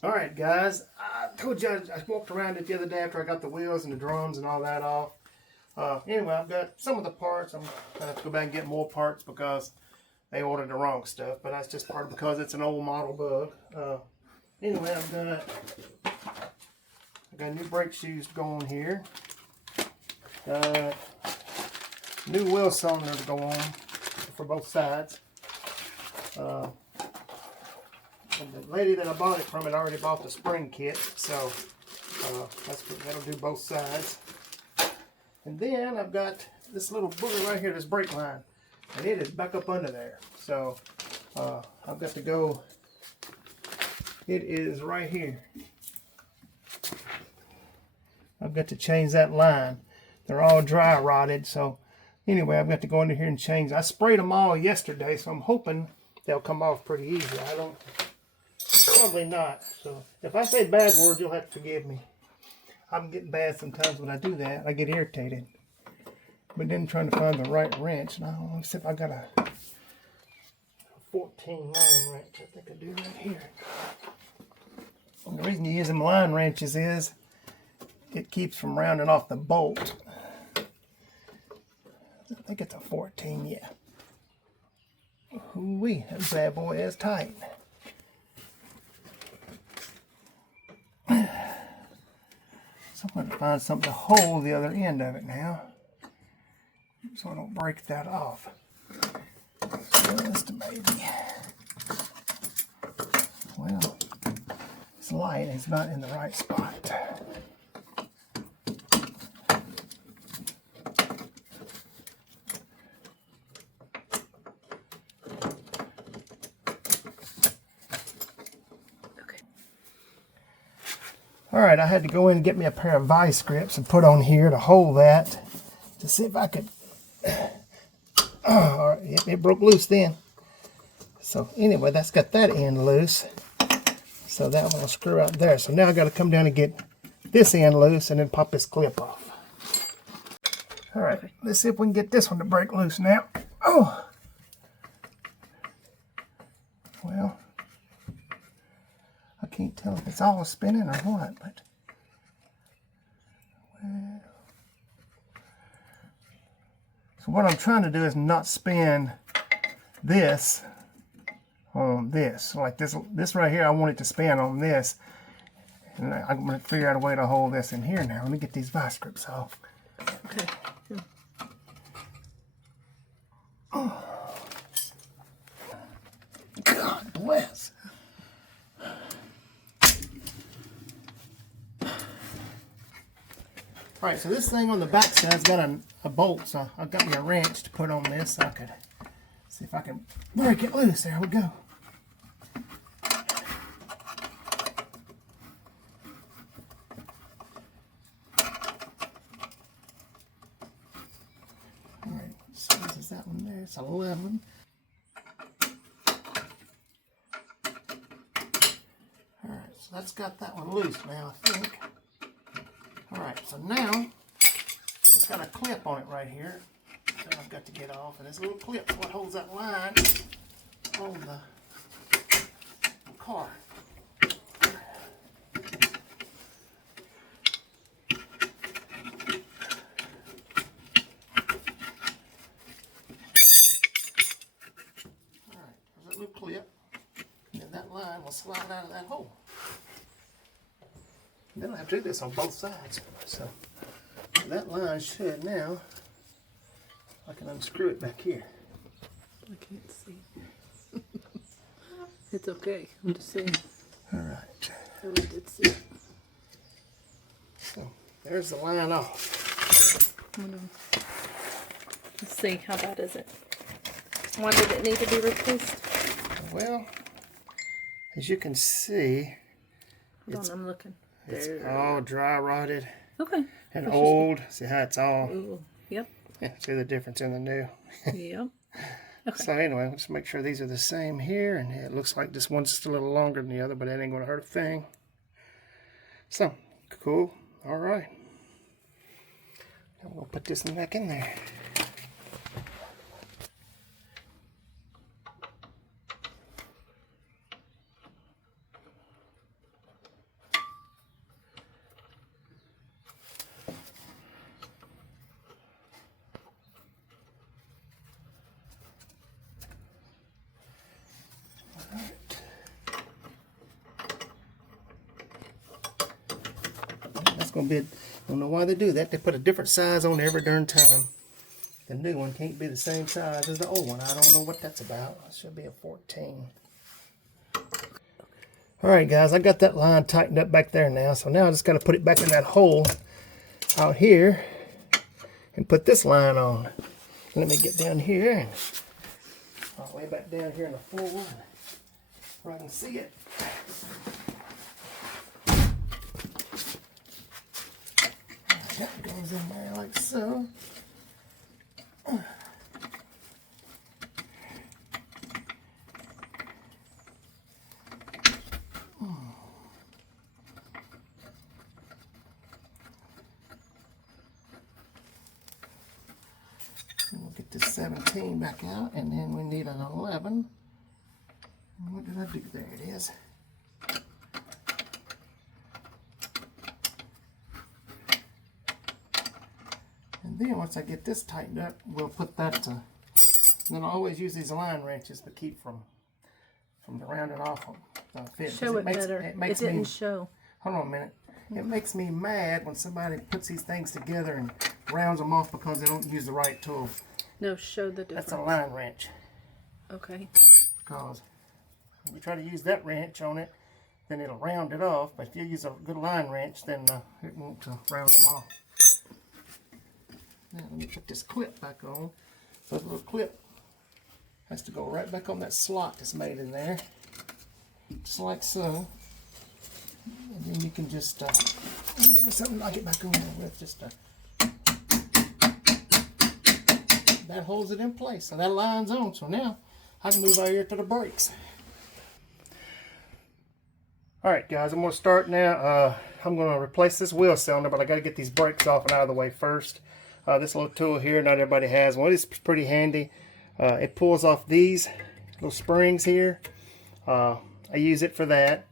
Alright guys, I told you I walked around it the other day after I got the wheels and the drums and all that off. Anyway, I've got some of the parts. I'm going to have to go back and get more parts because they ordered the wrong stuff. But that's just part of because it's an old model bug. Anyway, I've got new brake shoes to go on here. New wheel cylinder to go on for both sides. And the lady that I bought it from had already bought the spring kit, so that'll do both sides. And then I've got this little booger right here, this brake line, and it is back up under there. So I've got to go. It is right here. I've got to change that line. They're all dry rotted, so anyway, I've got to go under here and change. I sprayed them all yesterday, so I'm hoping they'll come off pretty easy. Probably not. So if I say bad words, you'll have to forgive me. I'm getting bad sometimes when I do that. I get irritated. But then trying to find the right wrench. And I don't know if I got a 14 line wrench. I think I do right here. And the reason you use them line wrenches is it keeps from rounding off the bolt. I think it's a 14, yeah. Ooh-wee, that bad boy is tight. So I'm going to find something to hold the other end of it now, so I don't break that off. Just a baby. Well, this light is not in the right spot. Alright, I had to go in and get me a pair of vice grips and put on here to hold that to see if I could. Alright, it broke loose then. So anyway, that's got that end loose. So that one will screw out there. So now I got to come down and get this end loose and then pop this clip off. Alright, let's see if we can get this one to break loose now. Oh! Well, I can't tell if it's all spinning or what, but well. So what I'm trying to do is not spin this on this. Like this right here, I want it to spin on this. And I'm going to figure out a way to hold this in here now. Let me get these vice grips off. Okay. Oh. God bless. Alright, so this thing on the back side's got a bolt, so I've got me a wrench to put on this so I could see if I can break it loose. There we go. Alright, so this is that one there. It's 11. Alright, so that's got that one loose now, I think. Alright, so now it's got a clip on it right here that I've got to get off, and this little clip is what holds that line on the car. Alright, there's that little clip, and then that line will slide out of that hole. Then I have to do this on both sides. So that line should now, I can unscrew it back here. I can't see. It's okay. I'm just saying. Alright. I did see it. So there's the line off. Let's see. How bad is it? Why did it need to be replaced? Well, as you can see, Hold on, I'm looking. it's all dry rotted Okay. and old. See how it's all. Ooh, yep. Yeah, see the difference in the new. Yep. Okay. So anyway, let's make sure these are the same here, and it looks like this one's just a little longer than the other, but that ain't going to hurt a thing. So cool. All right. Now we'll put this one back in there. gonna be. I don't know why they do that. They put a different size on every darn time. The new one can't be the same size as the old one. I don't know what that's about. It should be a 14. All right, guys, I got that line tightened up back there now. So now I just got to put it back in that hole out here and put this line on. Let me get down here and all the way back down here in the floor where I can see it. That goes in there like so. We'll get this 17 back out, and then we need an 11. What did I do? There it is. And then once I get this tightened up, we'll put that to. Then I always use these line wrenches to keep from the rounding off the fit. Show it better. It didn't show. Hold on a minute. It makes me mad when somebody puts these things together and rounds them off because they don't use the right tool. No, show the difference. That's a line wrench. Okay. Because if you try to use that wrench on it, then it'll round it off. But if you use a good line wrench, then it won't round them off. Now let me put this clip back on. So the little clip has to go right back on that slot that's made in there. Just like so. And then you can just give me something to knock it back on there with. Just that holds it in place. So that line's on. So now I can move out here to the brakes. Alright guys, I'm going to start now. I'm going to replace this wheel cylinder, but I got to get these brakes off and out of the way first. This little tool here, not everybody has one. It's pretty handy. It pulls off these little springs here. I use it for that.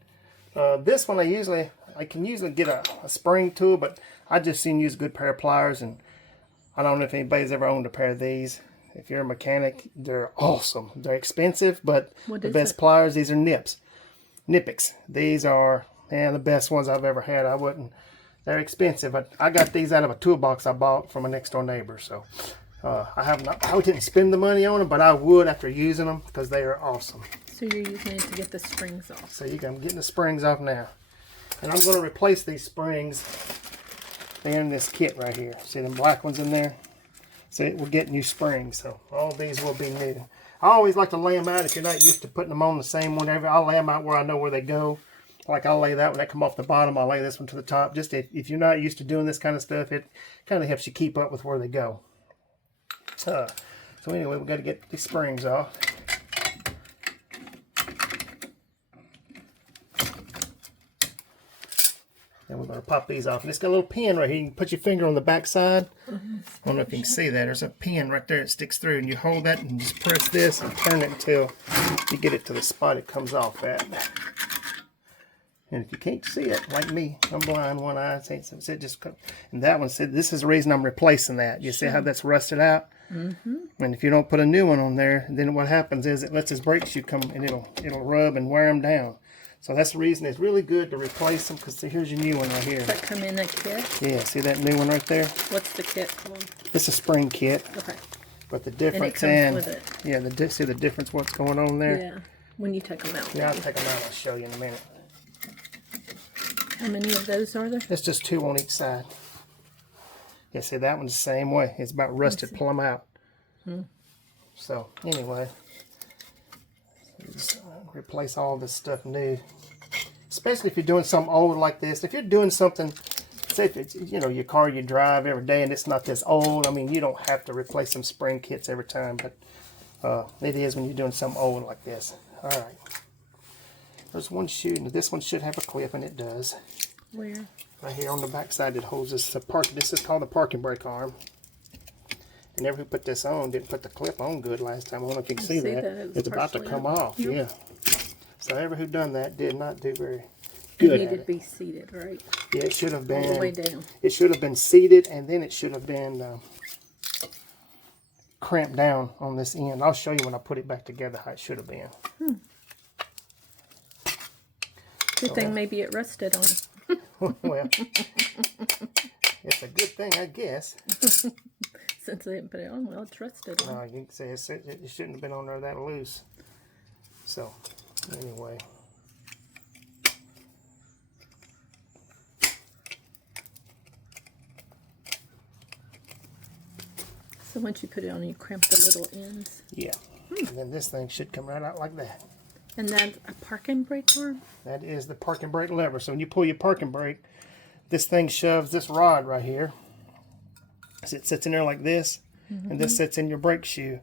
This one I can usually get a spring tool, but I just seen use a good pair of pliers, and I don't know if anybody's ever owned a pair of these. If you're a mechanic, they're awesome. They're expensive, but the best pliers, these are Nippics. These are, man, the best ones I've ever had. They're expensive, but I got these out of a toolbox I bought from a next door neighbor. So I didn't spend the money on them, but I would after using them because they are awesome. So you're using it to get the springs off. So I'm getting the springs off now. And I'm going to replace these springs. They're in this kit right here. See them black ones in there? So we're getting new springs. So all these will be new. I always like to lay them out if you're not used to putting them on the same one. I'll lay them out where I know where they go. Like I'll lay that one, that come off the bottom, I'll lay this one to the top. Just if you're not used to doing this kind of stuff, it kind of helps you keep up with where they go. So anyway, we've got to get these springs off. Then we're going to pop these off. And it's got a little pin right here. You can put your finger on the back side. I don't know if you can see that. There's a pin right there that sticks through. And you hold that and just press this and turn it until you get it to the spot it comes off at. And if you can't see it, like me, I'm blind, one eye, so it just comes. And that one said, this is the reason I'm replacing that. You see how that's rusted out? Mm-hmm. And if you don't put a new one on there, then what happens is it lets his brake shoe come, and it'll rub and wear them down. So that's the reason it's really good to replace them, because here's your new one right here. Does that come in a kit? Yeah, see that new one right there? What's the kit called? It's a spring kit. Okay. But the difference and it comes with it. Yeah, see the difference what's going on there? Yeah, when you take them out. Yeah, I'll take them out. I'll show you in a minute. How many of those are there? It's just 2 on each side. Yeah, see that one's the same way. It's about rusted plumb out. So anyway, just replace all this stuff new. Especially if you're doing something old like this. If you're doing something, say if it's, your car you drive every day and it's not this old. I mean, you don't have to replace some spring kits every time, but it is when you're doing something old like this. All right. There's one shoe, and this one should have a clip, and it does. Where? Right here on the back side that holds this. This is called the parking brake arm. And who put this on didn't put the clip on good last time. I don't know if you can see that. It's about to come off. Yep. Yeah. So who done that did not do very good. It needed to be seated, right? Yeah, it should have been. All the way down. It should have been seated, and then it should have been cramped down on this end. I'll show you when I put it back together how it should have been. Good thing maybe it rusted on. Well, it's a good thing, I guess. Since they didn't put it on well, it's rusted. No, you can say it shouldn't have been on there that loose. So, anyway. So once you put it on, you cramp the little ends. Yeah. And then this thing should come right out like that. And that's a parking brake arm? That is the parking brake lever. So when you pull your parking brake, this thing shoves this rod right here. So it sits in there like this, and this sits in your brake shoe.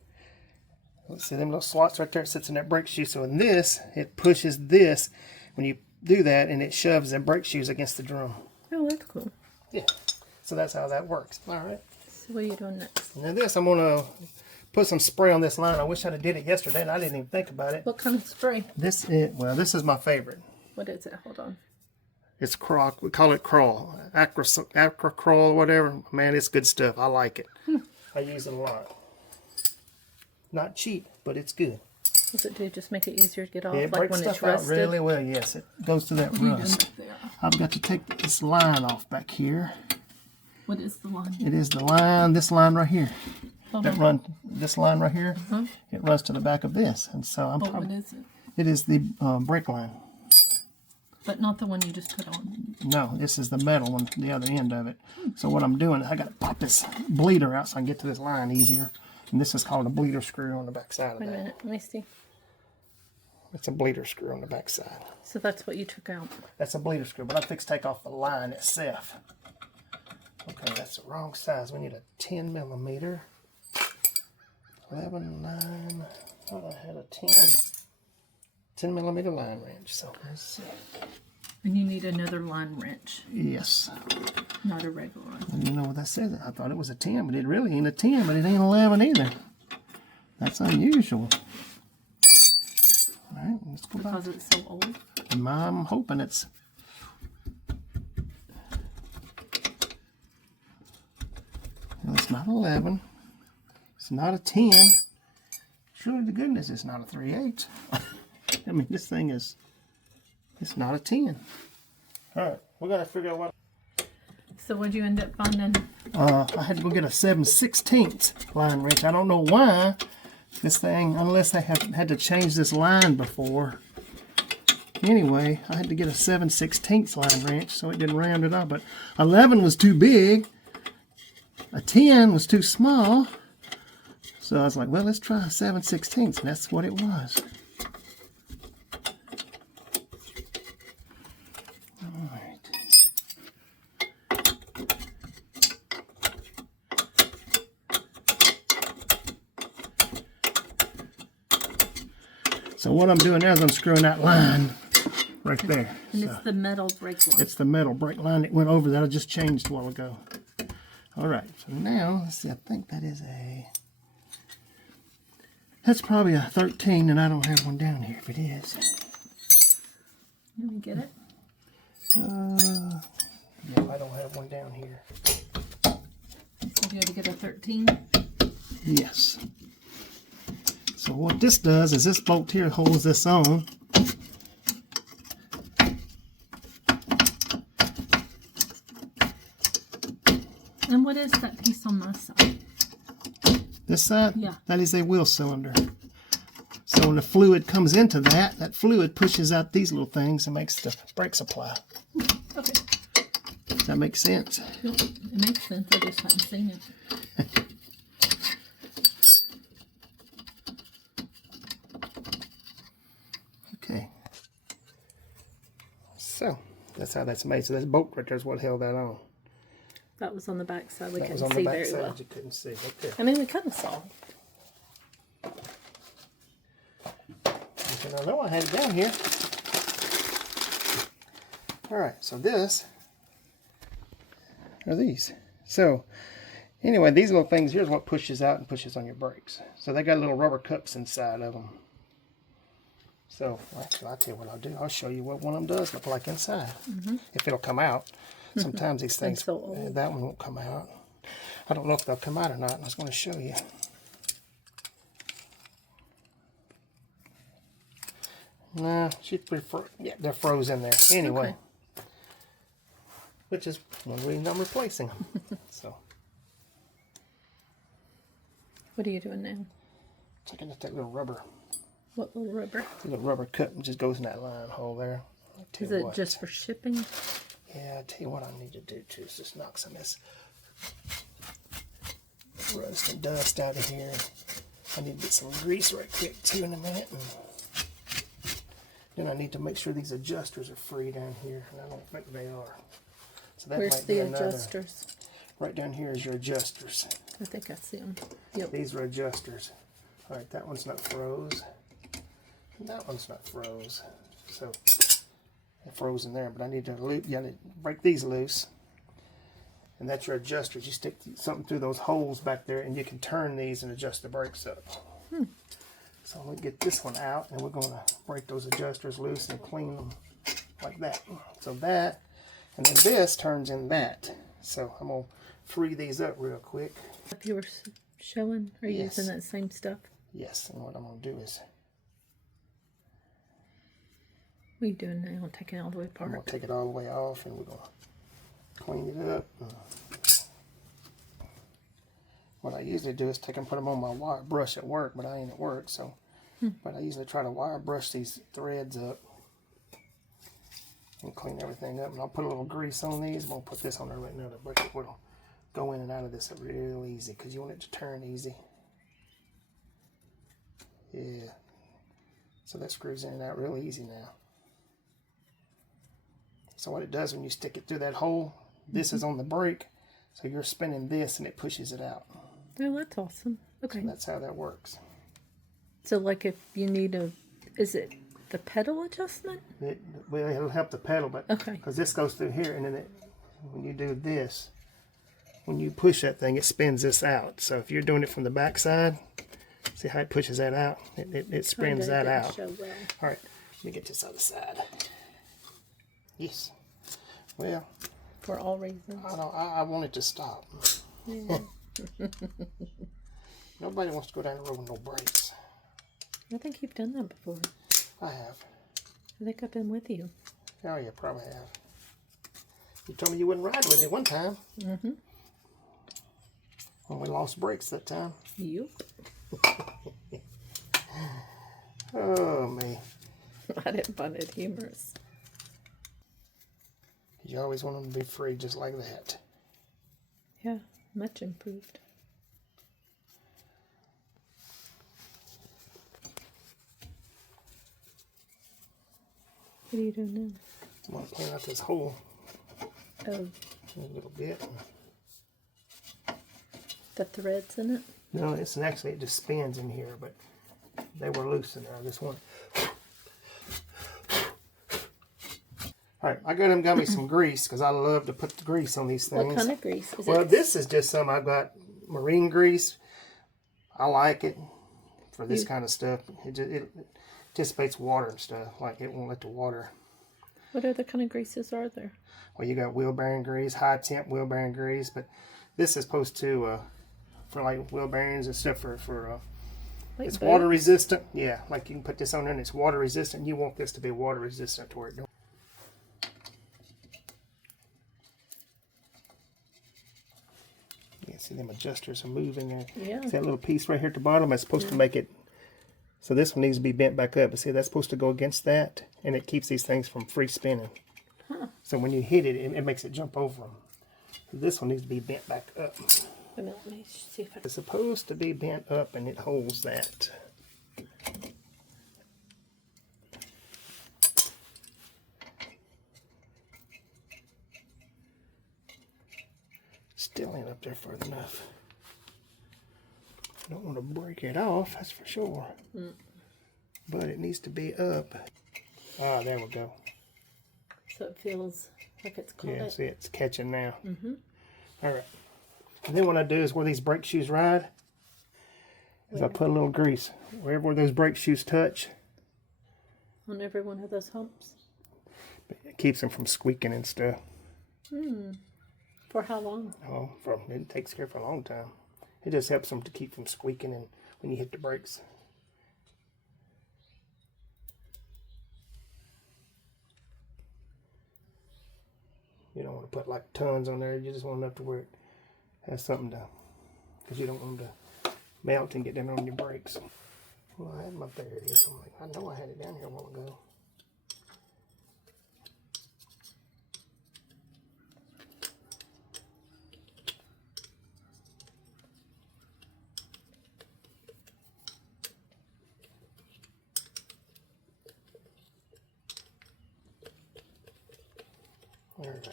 Let's see them little slots right there. It sits in that brake shoe. So in this, it pushes this when you do that, and it shoves the brake shoes against the drum. Oh, that's cool. Yeah. So that's how that works. All right. So what are you doing next? Now this, I'm gonna put some spray on this line. I wish I'd have did it yesterday, and I didn't even think about it. What kind of spray? This is my favorite. What is it? Hold on. It's crawl. We call it crawl. Acra crawl, whatever. Man, it's good stuff. I like it. I use it a lot. Not cheap, but it's good. What's it do? Just make it easier to get off, It like breaks when it's stuff out rusted? really well. Yes, it goes to that rust. I've got to take this line off back here. What is the line? It is the line, this line right here. Hold That on. run, this line right here. It runs to the back of this, and so I'm What probably. is it? It is the brake line. But not the one you just put on. No, this is the metal one, the other end of it. So what I'm doing, I got to pop this bleeder out so I can get to this line easier. And this is called a bleeder screw on the back side of Wait a that. minute. Let me see. It's a bleeder screw on the back side. So that's what you took out. That's a bleeder screw, but I fixed to take off the line itself. Okay, that's the wrong size. We need a 10 millimeter. 11, 9. Thought I had a 10 millimeter line wrench. So let's see. And you need another line wrench, Yes. not a regular one. And you know what that says? I thought it was a 10, but it really ain't a 10, but it ain't 11 either. That's unusual. All right, let's go back. Because it's so old. And I'm hoping it's. Well, it's not 11. It's not a 10. Surely to goodness it's not a 3/8. I mean, this thing is. It's not a 10. All right, we got to figure out what. So what'd you end up finding? I had to go get a 7/16 line wrench. I don't know why this thing, unless they have had to change this line before. Anyway, I had to get a 7/16 line wrench so it didn't round it up. But 11 was too big. A 10 was too small. So I was like, well, let's try a 7/16. And that's what it was. All right. So what I'm doing now is I'm screwing that line right there. And So it's the metal brake line. it's the metal brake line that went over that I just changed a while ago. All right, so now, let's see, I think that is that's probably a 13, and I don't have one down here if it is. Let me get it. Yeah, I don't have one down here. Did you have to get a 13? Yes. So what this does is this bolt here holds this on. And what is that piece on my side? This side, Yeah. that is a wheel cylinder. So when the fluid comes into that, that fluid pushes out these little things and makes the brake supply. Okay. Does that make sense? Yep. It makes sense. I just haven't seen it. Okay. So that's how that's made. So this bolt right there is what held that on. That was on the back side. We That was couldn't on see the back very side. well. You couldn't see right there. I mean, we kind of saw. And I know I had it down here. All right, so this are these. So anyway, these little things here's what pushes out and pushes on your brakes. So they got little rubber cups inside of them. So actually, I'll tell you what I'll do. I'll show you what one of them does look like inside. If it'll come out. Sometimes these things, so old. that one won't come out. I don't know if they'll come out or not. I was going to show you. No, she's pretty yeah, they're frozen there. Anyway. which is one reason I'm replacing them. So, What are you doing now? checking out that little rubber. What little rubber? The little rubber cut just goes in that line hole there. Is it just for shipping? Yeah, I tell you what I need to do too is just knock some of this rust and dust out of here. I need to get some grease right quick too in a minute. And then I need to make sure these adjusters are free down here, and I don't think they are. So that Where's might be the another. adjusters? Right down here is your adjusters. I think I see them. Yep. These are adjusters. All right, that one's not froze. And that one's not froze. So it froze in there, but I need to break these loose. And that's your adjusters. You stick something through those holes back there, and you can turn these and adjust the brakes up. So I'm going to get this one out, and we're going to break those adjusters loose and clean them like that. So that, and then this turns in that. So I'm going to free these up real quick. If you were showing, are you Yes. using that same stuff? Yes, and what I'm going to do is What are you doing now? Taking it all the way I'm apart? going to take it all the way off, and we're going to clean it up. What I usually do is take and put them on my wire brush at work, but I ain't at work, so. But I usually try to wire brush these threads up and clean everything up. And I'll put a little grease on these. I'm going to put this on there right now to break it. Will go in and out of this real easy because you want it to turn easy. Yeah. So that screws in and out real easy now. So what it does when you stick it through that hole, this is on the brake, so you're spinning this and it pushes it out. Oh, that's awesome. Okay. And that's how that works. So, like, if you need is it the pedal adjustment? Well, it'll help the pedal, but Okay. because this goes through here, and then when you do this, when you push that thing, it spins this out. So if you're doing it from the back side, see how it pushes that out? It spins that out. Show well. All right, let me get this other side. Yes. Well, For all reasons. I want it to stop. Yeah. Nobody wants to go down the road with no brakes. I think you've done that before. I have. I think I've been with you. Oh, you probably have. You told me you wouldn't ride with me one time. Mm-hmm. When we lost brakes that time. You? Oh, me. I didn't find it humorous. You always want them to be free just like that. Yeah, much improved. What are you doing now? I'm going to clean out this hole Oh, a little bit. the threads in it? No, it's actually, it just spins in here, but they were loose in there. I just want. All right, I got me some grease because I love to put the grease on these things. What kind of grease? Is Well, it? this is just some I've got marine grease. I like it for this kind of stuff. It dissipates water and stuff. Like it won't let the water. What other kind of greases are there? Well, you got wheel bearing grease, high temp wheel bearing grease, but this is supposed to for like wheel bearings and stuff for Like it's boat? water resistant. Yeah, like you can put this on there and it's water resistant. You want this to be water resistant to where it don't. Yeah, see them adjusters are moving there. Yeah. See that little piece right here at the bottom? That's supposed to make it. So this one needs to be bent back up. But see, that's supposed to go against that, and it keeps these things from free spinning. Huh. So when you hit it, it makes it jump over them. This one needs to be bent back up. Wait a minute, let me see if I It's supposed to be bent up, and it holds that. Still ain't up there far enough. I don't want to break it off, that's for sure. But it needs to be up. Ah, there we go. so it feels like it's caught Yeah, it. see, it's catching now. All right. And then what I do is where these brake shoes ride, is I put a little grease wherever those brake shoes touch. On every one of those humps. It keeps them from squeaking and stuff. For how long? Oh, it takes care for a long time. It just helps them to keep from squeaking and when you hit the brakes. You know, don't want to put like tons on there. You just want enough to where it has something to, because you don't want them to melt and get down on your brakes. Well, I had my, there it is. I'm like, I know I had it down here a while ago. All right.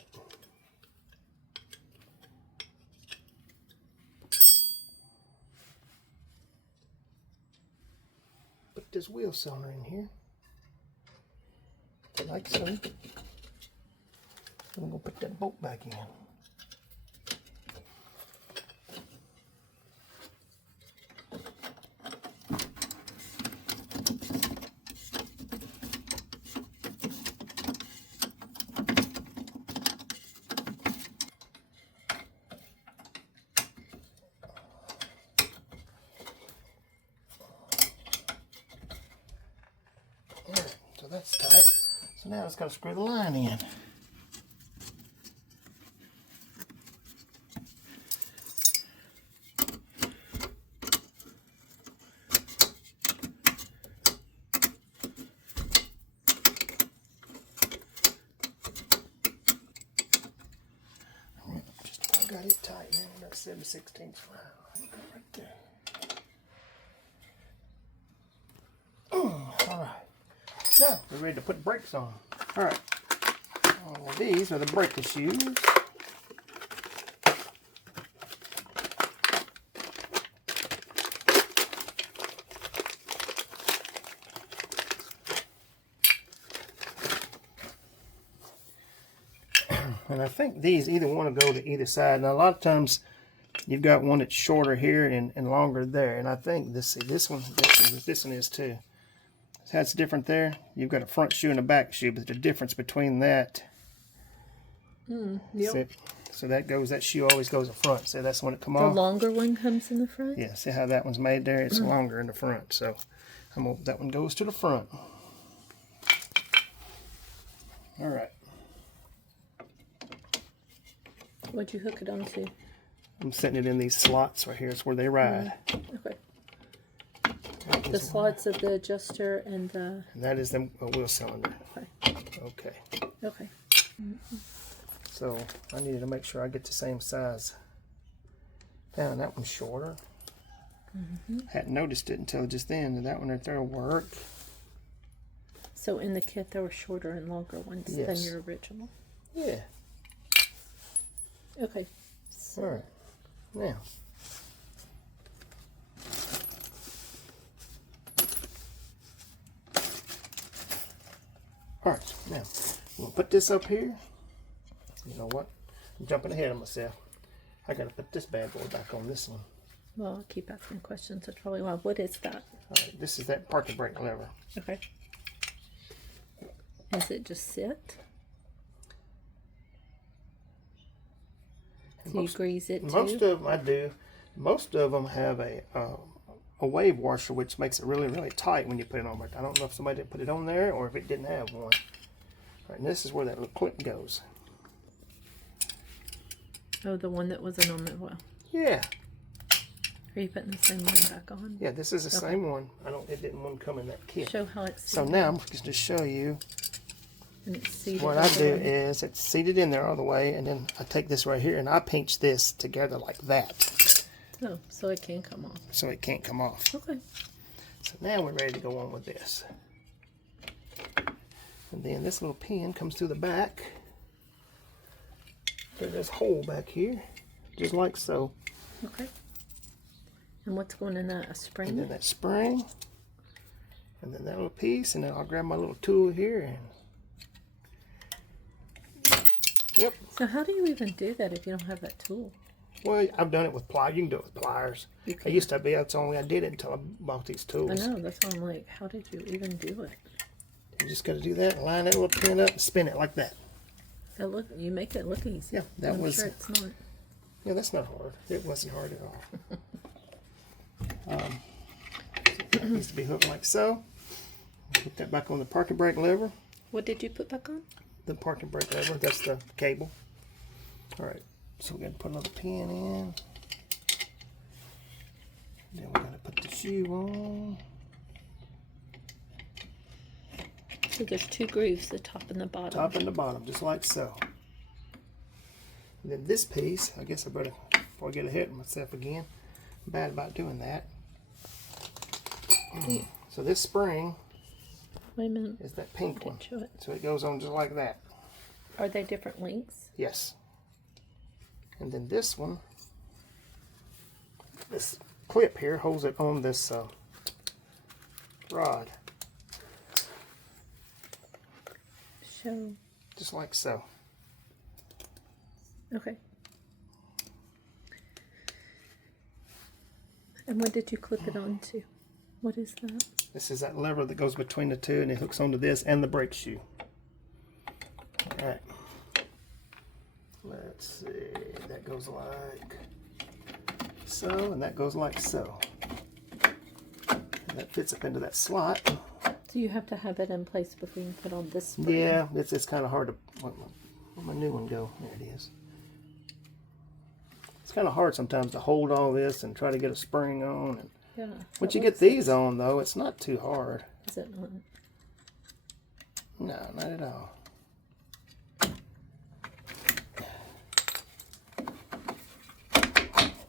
Put this wheel cylinder in here, like so. I'm gonna put that bolt back in. Alright, so that's tight. So now it's got to screw the line in. Just about got it tight now. That's 7/16 line. Right there. Alright. Now we're ready to put brakes on. Alright. These are the braking shoes. And I think these either want to go to either side. Now a lot of times you've got one that's shorter here and longer there. And I think this one is too. So that's different there. You've got a front shoe and a back shoe, but the difference between that. Yep. So that shoe always goes in front. So that's when it come off. The longer one comes in the front? Yeah, see how that one's made there? It's longer in the front. So that one goes to the front. All right. What'd you hook it onto? I'm setting it in these slots right here. It's where they ride. Okay. The slots of the adjuster and the... And that is the wheel cylinder. Okay. Okay. Okay. So I needed to make sure I get the same size down. That one's shorter. Hadn't noticed it until just then. That one right there will work. So in the kit there were shorter and longer ones than Yes. your original? Yeah. Okay. So, All right. Now. All right. Now we'll put this up here. You know what? I'm jumping ahead of myself. I gotta put this bad boy back on this one. well, I'll keep asking questions. That's probably why. What is that? All right. This is that parking brake lever. Okay. Does it just sit? So you grease it too? Most of them I do. Most of them have a wave washer, which makes it really, really tight when you put it on. I don't know if somebody didn't put it on there or if it didn't have one. All right, and this is where that little clip goes. Oh, the one that wasn't on the well. Yeah. Are you putting the same one back on? Yeah, this is the same one. It didn't want to come in that kit. Show how it's So seated. now I'm just to show you And it's seated what all I the do way. is it's seated in there all the way, and then I take this right here and I pinch this together like that, Oh, so it can come off. so it can't come off. Okay. So now we're ready to go on with this. And then this little pin comes through the back. There's this hole back here, just like so. Okay. And what's going in that? A And spring? then that spring. And then that little piece. And then I'll grab my little tool here. And yep. So how do you even do that if you don't have that tool? Well, I've done it with pliers. You can do it with pliers. You I can. used to be, that's the only way I did it until I bought these I tools. know. That's why I'm like, how did you even do it? You just got to do that, line that little pin up, and spin it like that. You make it look easy. Yeah, that I'm was- sure it's not. Yeah, that's not hard. It wasn't hard at all. It needs to be hooked like so. Put that back on the parking brake lever. What did you put back on? The parking brake lever, that's the cable. Alright, so we're going to put another pin in. Then we're going to put the shoe on. So there's two grooves, the top and the bottom. Top and the bottom, just like so. And then this piece, I guess I better, before I get ahead of myself again, I'm bad about doing that. Yeah. So this spring Wait a minute. is that pink one. Show it. So it goes on just like that. Are they different lengths? Yes. And then this one, this clip here holds it on this rod. Show. Just like so. Okay. And what did you clip it onto? What is that? This is that lever that goes between the two and it hooks onto this and the brake shoe. Alright. Let's see. That goes like so, and that goes like so. And that fits up into that slot. So you have to have it in place before you put on this spring. Yeah, it's kind of hard to... Where'd my new one go? There it is. It's kind of hard sometimes to hold all this and try to get a spring on. And Yeah. once you get these on, though, it's not too hard. Is it not? No, not at all.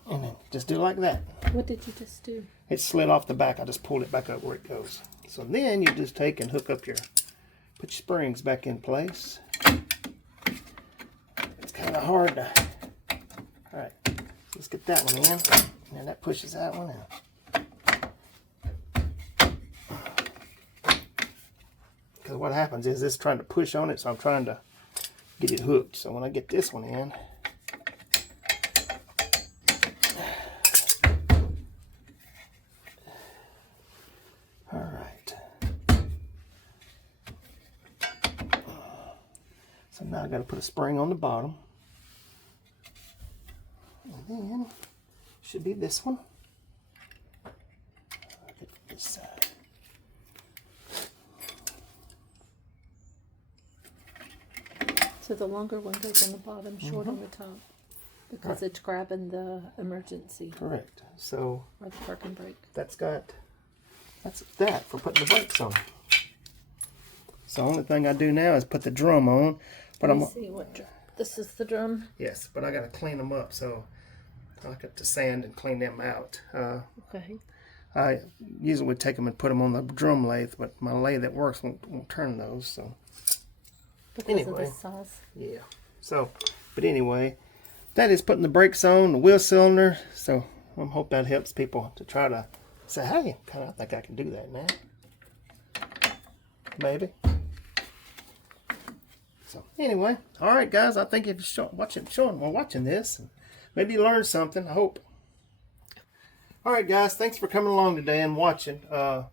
And then just do like that. What did you just do? It slid off the back. I just pulled it back up where it goes. So then you just take and hook up put your springs back in place. It's kind of hard to... Alright, so let's get that one in. And then that pushes that one in. Because what happens is this trying to push on it, so I'm trying to get it hooked. So when I get this one in, alright. So now I got to put a spring on the bottom. And then should be this one. I'll get this side. So the longer one goes on the bottom, short on the top. Because it's grabbing the emergency Correct. So or the parking brake. that's that for putting the brakes on. So the only thing I do now is put the drum on. But Let me see what this is the drum. Yes, but I got to clean them up, so I got to sand and clean them out. Okay. I usually would take them and put them on the drum lathe, but my lathe that works won't turn those. So Because of the size. yeah. So, but anyway, that is putting the brakes on the wheel cylinder. So I hope that helps people to try to say, hey, kind of think I can do that now. Maybe. So anyway, all right, guys. I think if you're watching this, and maybe you learned something. I hope. All right, guys. Thanks for coming along today and watching. So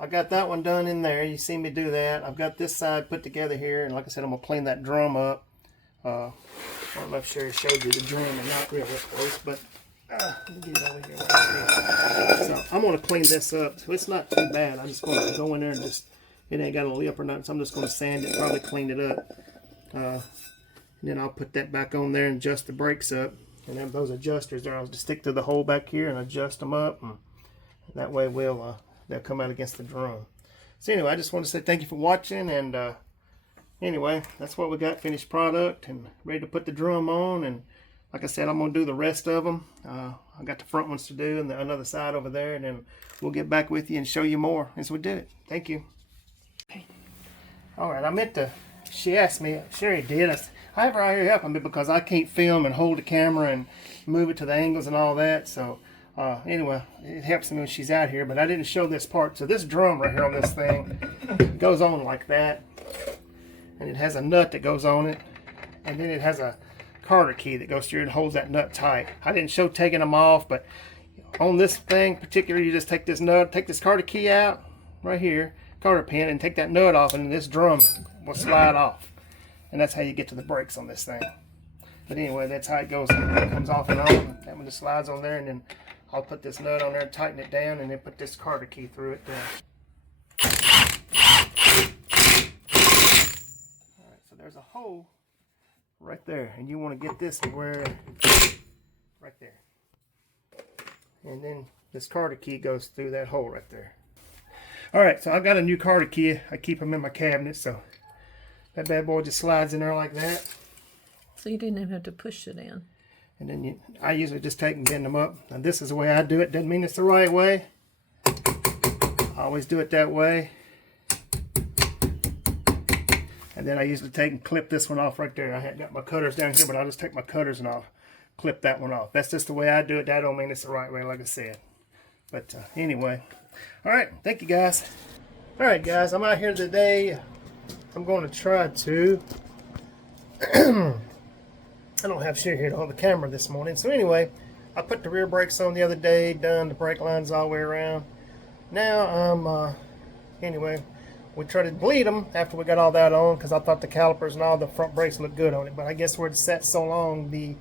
I got that one done in there. You see me do that. I've got this side put together here, and like I said, I'm gonna clean that drum up. I don't know if Sherry showed you the drum or not real close, but let me get it over here. So I'm gonna clean this up. So it's not too bad. I'm just gonna go in there and it ain't got a lip or nothing, so I'm just gonna sand it, probably clean it up. And then I'll put that back on there and adjust the brakes up. And then those adjusters there, I'll just stick to the hole back here and adjust them up. And that way they'll come out against the drum. So anyway, I just want to say thank you for watching, and anyway, that's what we got, finished product and ready to put the drum on. And like I said, I'm going to do the rest of them. I got the front ones to do and another side over there, and then we'll get back with you and show you more as we do it. Thank you. Okay. All right, she asked me, Sherry did, I have her out here helping me because I can't film and hold the camera and move it to the angles and all that. So anyway, it helps me when she's out here, but I didn't show this part. So this drum right here on this thing goes on like that, and it has a nut that goes on it, and then it has a Carter key that goes through and holds that nut tight. I didn't show taking them off, but on this thing particularly, you just take this nut, take this Carter key out right here, Carter pin, and take that nut off, and this drum will slide off. And that's how you get to the brakes on this thing. But anyway, that's how it goes. It comes off and on. That one just slides on there, and then I'll put this nut on there and tighten it down, and then put this Carter key through it. Alright, so there's a hole right there, and you want to get this to where right there, and then this Carter key goes through that hole right there. All right, so I've got a new Carter key. I keep them in my cabinet, so that bad boy just slides in there like that. So you didn't even have to push it in. And then I usually just take and bend them up. And this is the way I do it. Doesn't mean it's the right way. I always do it that way. And then I usually take and clip this one off right there. I had got my cutters down here, but I'll just take my cutters and I'll clip that one off. That's just the way I do it. That don't mean it's the right way, like I said. But anyway. All right. Thank you, guys. All right, guys. I'm out here today. I'm going to try to... I don't have shit here to hold the camera this morning. So anyway, I put the rear brakes on the other day. Done the brake lines all the way around. Now, anyway... We tried to bleed them after we got all that on because I thought the calipers and all the front brakes looked good on it. But I guess where it sat so long, the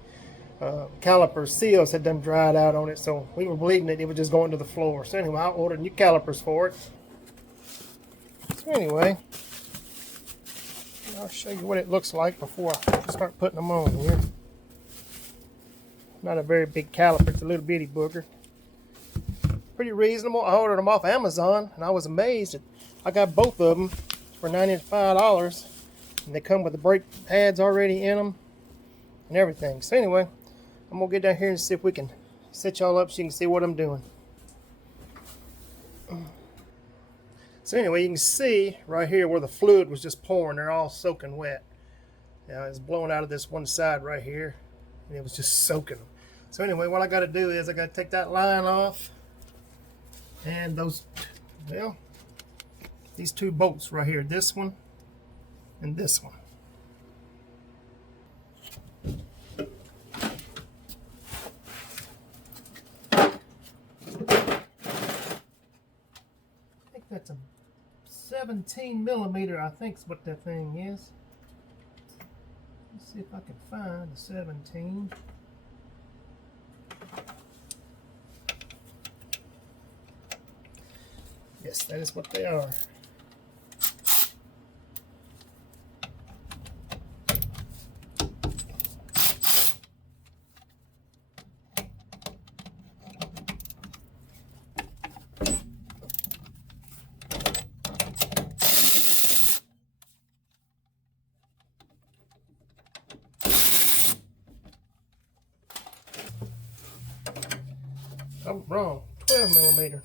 caliper seals had done dried out on it. So we were bleeding it. It was just going to the floor. So anyway, I ordered new calipers for it. So anyway, I'll show you what it looks like before I start putting them on here. Not a very big caliper. It's a little bitty booger. Pretty reasonable. I ordered them off Amazon and I was amazed at I got both of them for $95, and they come with the brake pads already in them and everything. So anyway, I'm gonna get down here and see if we can set y'all up so you can see what I'm doing. So anyway, you can see right here where the fluid was just pouring. They're all soaking wet. Now it's blowing out of this one side right here, and it was just soaking them. So anyway, what I got to do is I got to take that line off, and those, well, these two bolts right here, this one and this one. I think that's a 17 millimeter, I think is what that thing is. Let's see if I can find the 17. Yes, that is what they are. I'm wrong. 12 millimeter.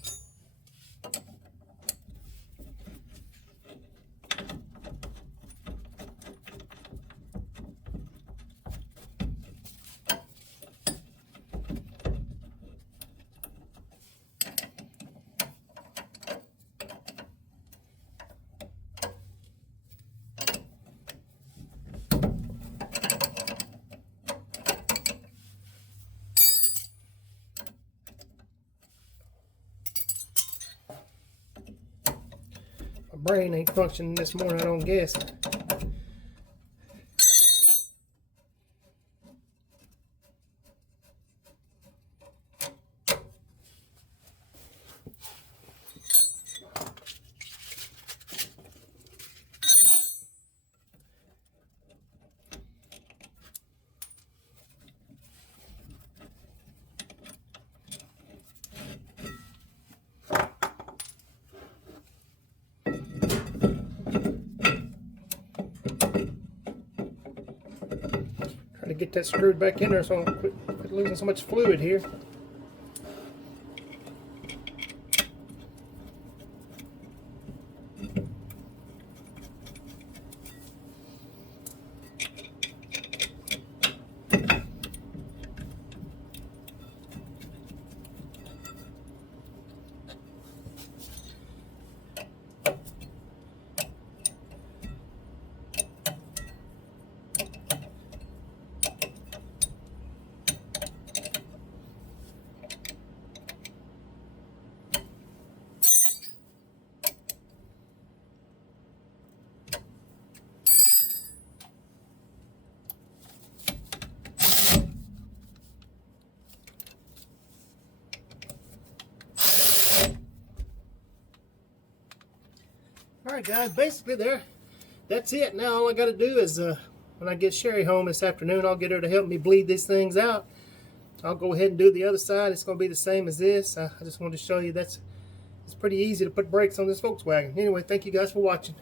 My brain ain't functioning this morning, I don't guess. Try to get that screwed back in there so I don't quit losing so much fluid here. Alright guys, basically that's it. Now all I got to do is, when I get Sherry home this afternoon, I'll get her to help me bleed these things out. I'll go ahead and do the other side. It's going to be the same as this. I just wanted to show you it's pretty easy to put brakes on this Volkswagen. Anyway, thank you guys for watching.